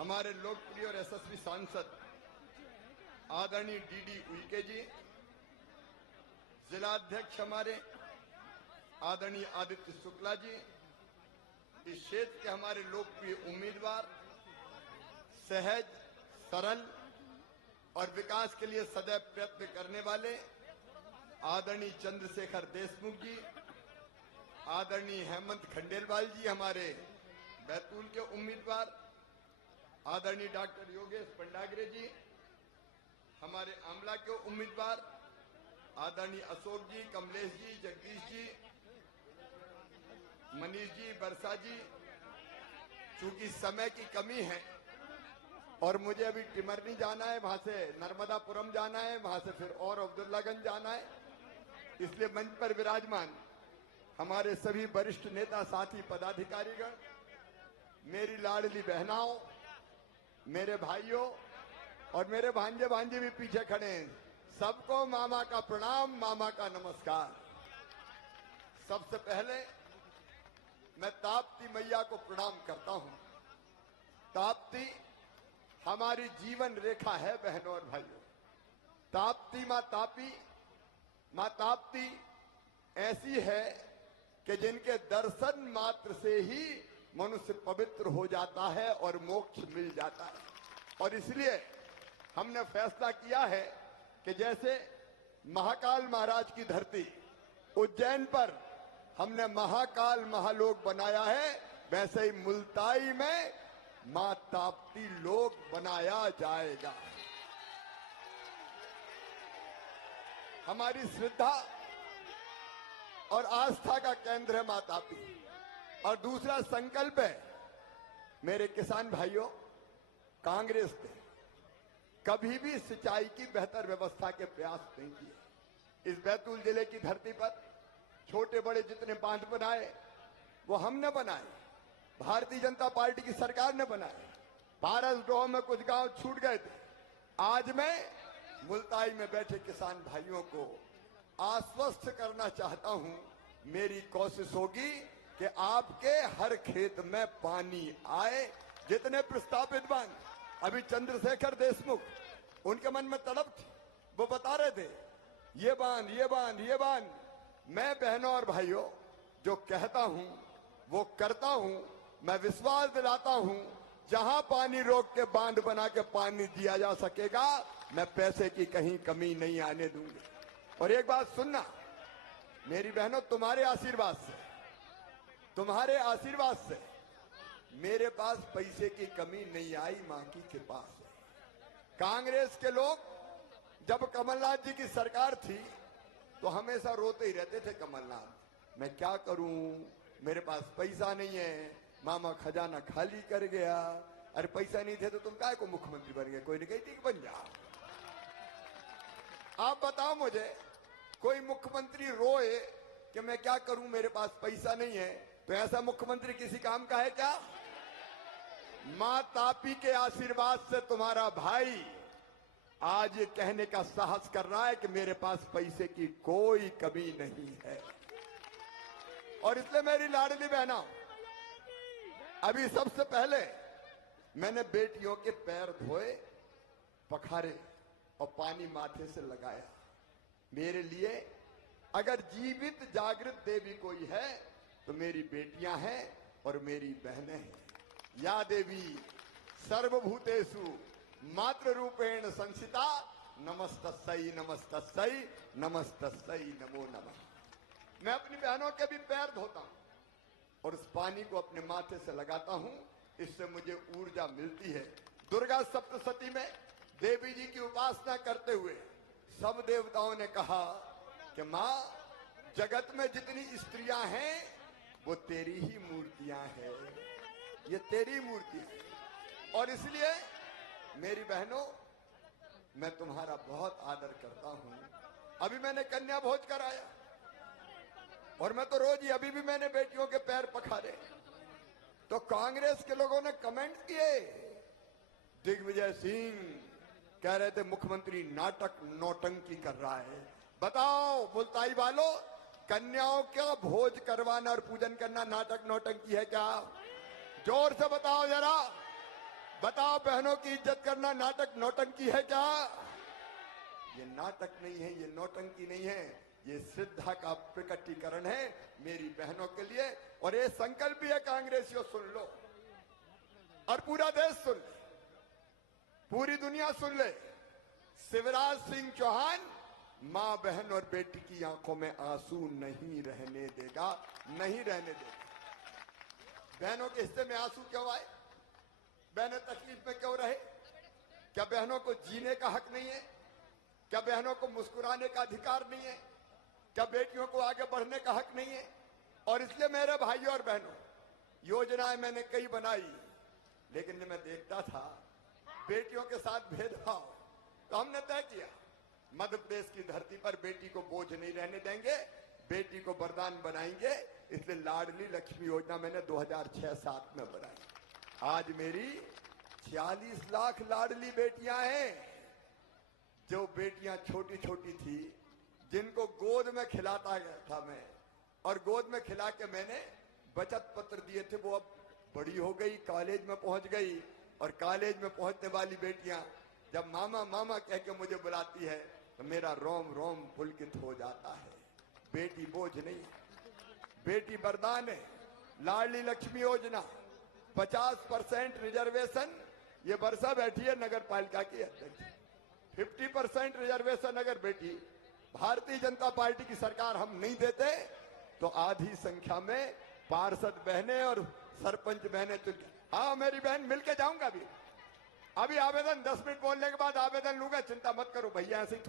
हमारे लोकप्रिय और यशस्वी सांसद आदरणीय डीडी उइके जी, जिलाध्यक्ष हमारे आदरणीय आदित्य शुक्ला जी, इस क्षेत्र के हमारे लोकप्रिय उम्मीदवार, सहज, सरल और विकास के लिए सदैव प्रयत्न करने वाले आदरणीय चंद्रशेखर देशमुख जी, आदरणीय हेमंत खंडेलवाल जी हमारे बैतूल के उम्मीदवार, आदरणीय डॉक्टर योगेश पंडागरे जी हमारे आमला के उम्मीदवार, आदरणीय अशोक जी, कमलेश जी, जगदीश जी, मनीष जी, वर्षा जी। चूंकि समय की कमी है और मुझे अभी टिमरनी जाना है, वहां से नर्मदापुरम जाना है, वहां से फिर और अब्दुल्लागंज जाना है, इसलिए मंच पर विराजमान हमारे सभी वरिष्ठ नेता, साथी, पदाधिकारीगण, मेरी लाडली बहनाओं, मेरे भाइयों और मेरे भांजे भांजे भी पीछे खड़े हैं, सबको मामा का प्रणाम, मामा का नमस्कार। सबसे पहले मैं ताप्ती मैया को प्रणाम करता हूं। ताप्ती हमारी जीवन रेखा है बहनों और भाइयों। ताप्ती मां ताप्ती ऐसी है कि जिनके दर्शन मात्र से ही मनुष्य पवित्र हो जाता है और मोक्ष मिल जाता है। और इसलिए हमने फैसला किया है कि जैसे महाकाल महाराज की धरती उज्जैन पर हमने महाकाल महालोक बनाया है, वैसे ही मुल्ताई में मां ताप्ती लोक बनाया जाएगा। हमारी श्रद्धा और आस्था का केंद्र है मां ताप्ती। और दूसरा संकल्प है, मेरे किसान भाइयों, कांग्रेस ने कभी भी सिंचाई की बेहतर व्यवस्था के प्रयास नहीं किए। इस बैतूल जिले की धरती पर छोटे बड़े जितने बांध बनाए वो हमने बनाए, भारतीय जनता पार्टी की सरकार ने बनाए। पारस ड्रोह में कुछ गांव छूट गए थे। आज मैं मुल्ताई में बैठे किसान भाइयों को आश्वस्त करना चाहता हूं, मेरी कोशिश होगी कि आपके हर खेत में पानी आए। जितने प्रस्तावित बांध, अभी चंद्रशेखर देशमुख, उनके मन में तड़प थी, वो बता रहे थे ये बांध, ये बांध, ये बांध। मैं बहनों और भाइयों जो कहता हूं वो करता हूं। मैं विश्वास दिलाता हूं, जहां पानी रोक के बांध बना के पानी दिया जा सकेगा, मैं पैसे की कहीं कमी नहीं आने दूंगी। और एक बात सुनना मेरी बहनों, तुम्हारे आशीर्वाद से मेरे पास पैसे की कमी नहीं आई, मां की कृपा से। कांग्रेस के लोग जब कमलनाथ जी की सरकार थी तो हमेशा रोते ही रहते थे, कमलनाथ मैं क्या करूं, मेरे पास पैसा नहीं है, मामा खजाना खाली कर गया। अरे पैसा नहीं थे तो तुम काहे को मुख्यमंत्री बन गए? कोई नहीं कहती कि बन जा। आप बताओ मुझे, कोई मुख्यमंत्री रोए कि मैं क्या करूं, मेरे पास पैसा नहीं है, तो ऐसा मुख्यमंत्री किसी काम का है क्या? मां तापी के आशीर्वाद से तुम्हारा भाई आज ये कहने का साहस कर रहा है कि मेरे पास पैसे की कोई कमी नहीं है। और इसलिए मेरी लाडली बहना, अभी सबसे पहले मैंने बेटियों के पैर धोए, पखारे और पानी माथे से लगाया। मेरे लिए अगर जीवित जागृत देवी कोई है तो मेरी बेटियां हैं और मेरी बहनें हैं। या देवी सर्वभूतेषु मातृ रूपेण संसिता, नमस्तस्यै नमस्तस्यै नमस्तस्यै नमो नमः। मैं अपनी बहनों के भी पैर धोता हूं और उस पानी को अपने माथे से लगाता हूं, इससे मुझे ऊर्जा मिलती है। दुर्गा सप्तशती में देवी जी की उपासना करते हुए सब देवताओं ने कहा कि मां, जगत में जितनी स्त्रियां हैं वो तेरी ही मूर्तियां हैं, ये तेरी मूर्ति है। और इसलिए मेरी बहनों, मैं तुम्हारा बहुत आदर करता हूं। अभी मैंने कन्या भोज कराया और मैं तो रोज ही, अभी भी मैंने बेटियों के पैर पखारे। तो कांग्रेस के लोगों ने कमेंट किए, दिग्विजय सिंह कह रहे थे मुख्यमंत्री नाटक नौटंकी कर रहा है। बताओ मुल्ताई वालों, कन्याओं का भोज करवाना और पूजन करना नाटक नौटंकी है क्या? जोर से बताओ जरा, बताओ, बहनों की इज्जत करना नाटक नौटंकी है क्या? ये नाटक नहीं है, ये नौटंकी नहीं है, ये श्रद्धा का प्रकटीकरण है मेरी बहनों के लिए। और ये संकल्प भी है, कांग्रेसियों सुन लो, और पूरा देश सुन ले, पूरी दुनिया सुन ले। शिवराज सिंह चौहान मां, बहन और बेटी की आंखों में आंसू नहीं रहने देगा, नहीं रहने देगा। बहनों के हिस्से में आंसू क्यों आए? बहनें तकलीफ में क्यों रहे? क्या बहनों को जीने का हक नहीं है? क्या बहनों को मुस्कुराने का अधिकार नहीं है? क्या बेटियों को आगे बढ़ने का हक नहीं है? और इसलिए मेरे भाइयों और बहनों, योजनाएं मैंने कई बनाई, लेकिन जब मैं देखता था बेटियों के साथ भेदभाव, तो हमने तय किया मध्य प्रदेश की धरती पर बेटी को बोझ नहीं रहने देंगे, बेटी को वरदान बनाएंगे। इसलिए लाडली लक्ष्मी योजना मैंने 2006-07 में बनाई। आज मेरी 46 लाख लाडली बेटियां हैं। जो बेटियां छोटी छोटी थी, जिनको गोद में खिलाता था मैं, और गोद में खिला के मैंने बचत पत्र दिए थे, वो अब बड़ी हो गई, कॉलेज में पहुंच गई। और कॉलेज में पहुंचने वाली बेटियां जब मामा मामा कह के मुझे बुलाती है, तो मेरा रोम रोम पुलकित हो जाता है। बेटी बोझ नहीं, बेटी वरदान है। लाडली लक्ष्मी योजना, 50% रिजर्वेशन, ये वर्षा बैठी है नगर पालिका की अध्यक्ष, 50% रिजर्वेशन अगर बेटी भारतीय जनता पार्टी की सरकार हम नहीं देते, तो आधी संख्या में पार्षद बहनें और सरपंच बहनें चुन। हाँ मेरी बहन, मिलके जाऊंगा अभी आवेदन 10 मिनट बोलने के बाद आवेदन लूंगा, चिंता मत करो भैया, ऐसे ही